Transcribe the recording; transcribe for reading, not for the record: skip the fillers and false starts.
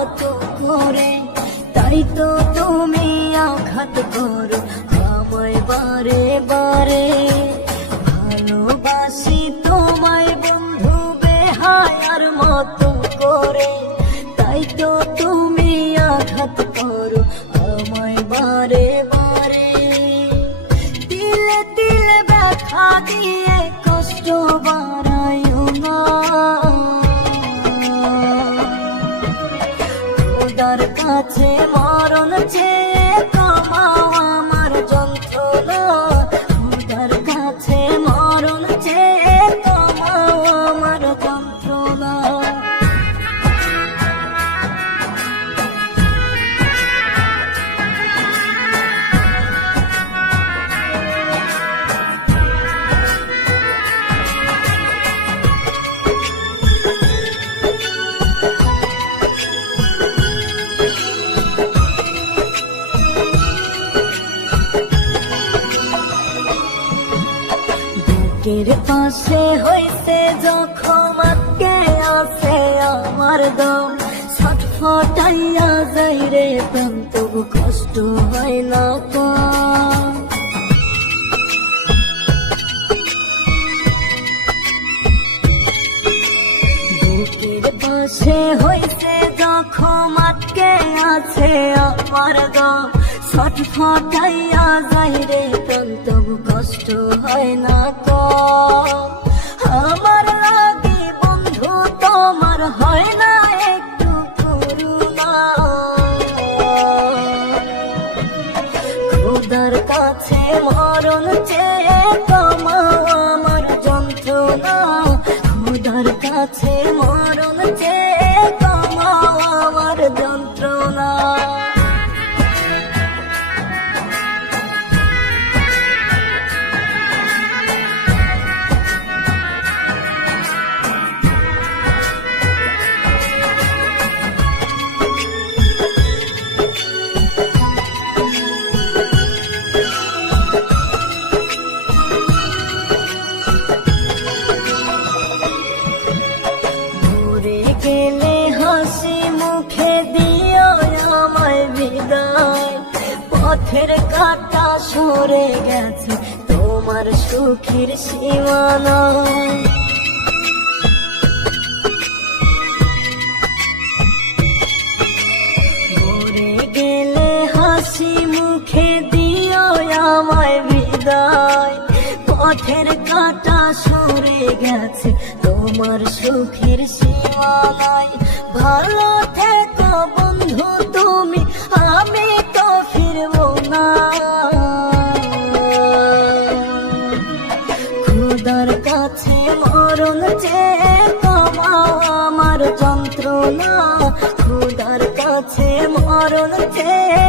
মতো করে, তাই তো তুমি আঘাত করো আমায় বারে বারে। ভালোবাসি তোমায় বন্ধু বেহায়ার মতো করে, তাই তো তুমি আঘাত করো আমায় বারে বারে। দিলে দিলে ব্যথা দিয়ে কষ্ট বাড়াইও না, খোদার কাছে মরণ চেয়ে কমাও আমার যন্ত্রণা, খোদার কাছে মরণ চেয়ে কমাও আমার যন্ত্রণা। বুকের পাশে হইতে যখন আটকে আছে আমার দম, ছটফটাইয়া যাই রে প্রাণ, তবু কষ্ট হয় না কম। বুকের পাশে হইতে যখন আটকে আছে আমার দম, ছটফটাইয়া যাই রে প্রাণ, তবু কষ্ট হয় না কম। আমার লাগি বন্ধু তোমার হয় না একটু করুণা, খোদার কাছে মরণ চেয়ে কমাও আমার যন্ত্রণা, খোদার কাছে মরণ চেয়ে কমাও আমার যন্ত্রণা। গেলে হাসি মুখে দিও আমায় বিদায়, পথের কাঁটা সরে গেছে তোমার সুখের সীমানায়। মরে গেলে হাসি মুখে দিও আমায় বিদায়, পথের কাঁটা সরে গেছে তোমার সুখের সীমানায়। ভালো থেকো বন্ধু তুমি, আমি তো ফিরবো না, খোদার কাছে মরণ চেয়ে কমাও আমার যন্ত্রণা, খোদার কাছে মরণ চেয়ে